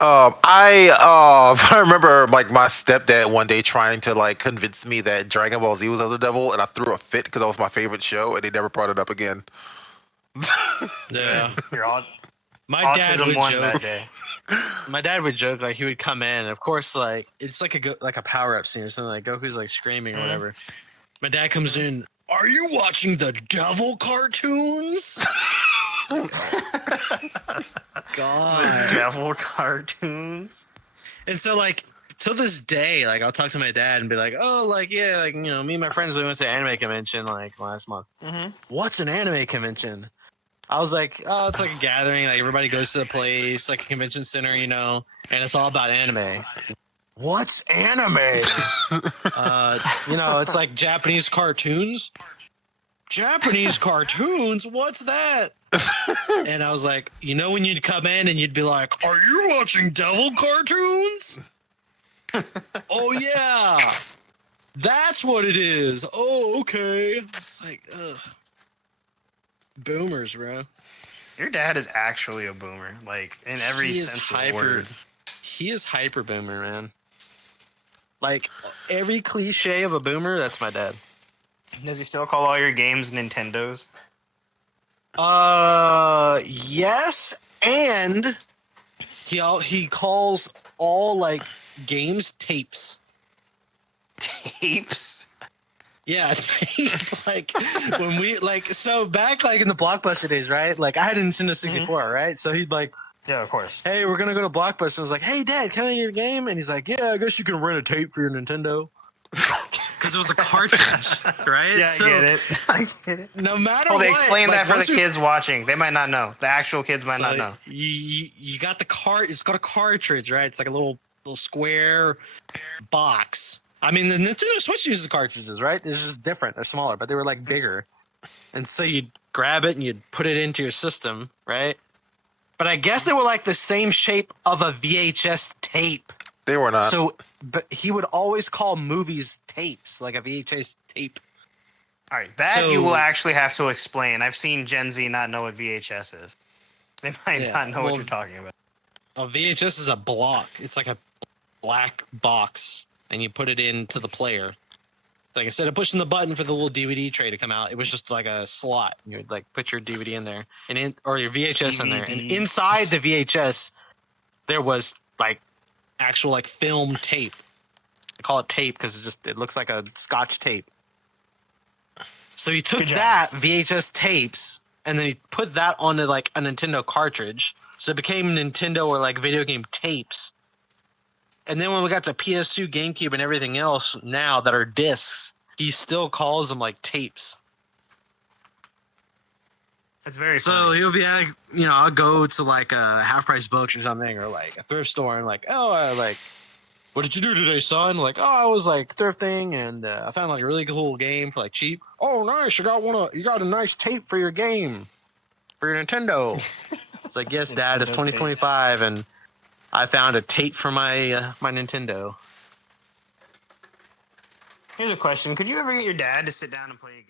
I remember like my stepdad one day trying to like convince me that Dragon Ball Z was of the devil, and I threw a fit because that was my favorite show, and he never brought it up again. Yeah. Your My dad autism would won that joke. day. My dad would joke like he would come in. And of course, like it's like like a power up scene or something. Like Goku's like screaming or Mhm. whatever. My dad comes in. Are you watching the devil cartoons? The God. devil cartoons. And so like to this day, like I'll talk to my dad and be like, oh, like yeah, like me and my friends we went to an anime convention like last month. Mm-hmm. What's an anime convention? I was like, oh, it's like a gathering. Like everybody goes to the place, like a convention center, and it's all about anime. What's anime? It's like Japanese cartoons. Japanese cartoons? What's that? And I was like, when you'd come in and you'd be like, are you watching devil cartoons? Oh, yeah. That's what it is. Oh, okay. It's like, ugh. Boomers, bro. Your dad is actually a boomer, like in every He is sense of the hyper. word. He is hyper boomer, man. Like every cliche of a boomer, that's my dad. Does he still call all your games Nintendos? Yes, and he calls all like games tapes. Tapes? Yeah, tape. Like when we so back like in the Blockbuster days, right? Like I had a Nintendo 64, right? So he'd like, Yeah, of course. hey, we're gonna go to Blockbuster. I was like, hey, Dad, can I get a game? And he's like, yeah, I guess you can rent a tape for your Nintendo. Because it was a cartridge, right? Yeah, So, I get it. I get it. no matter Oh, they what, explain like, that for the once we- kids watching. They might not know. The actual kids might not know. You got the cart. It's got a cartridge, right? It's like a little square box. I mean, the Nintendo Switch uses cartridges, right? They're just different. They're smaller, but they were like bigger. And so you'd grab it and you'd put it into your system, right? But I guess they were like the same shape of a VHS tape. They were not. So, but he would always call movies tapes, like a VHS tape. All right, that So- you will actually have to explain. I've seen Gen Z not know what VHS is. They might Yeah, not know what well- you're talking about. A VHS is a block. It's like a black box, and you put it into the player. Like instead of pushing the button for the little DVD tray to come out, it was just like a slot. You would like put your DVD in there, or your VHS in there, and DVD. inside the VHS, there was like actual like film tape. I call it tape because it looks like a Scotch tape. So he took Good job. that VHS tapes and then he put that onto like a Nintendo cartridge. So it became Nintendo or like video game tapes. And then when we got to PS2, GameCube, and everything else now that are discs, he still calls them like tapes. That's very So funny. he'll be like, I'll go to like a half price books or something, or like a thrift store, and like, what did you do today, son? Like, oh, I was like thrifting, and I found like a really cool game for like cheap. Oh, nice! You got a nice tape for your game, for your Nintendo. It's like, yes, Dad, it's Nintendo tape. 2025, and I found a tape for my my Nintendo. Here's a question: could you ever get your dad to sit down and play a game?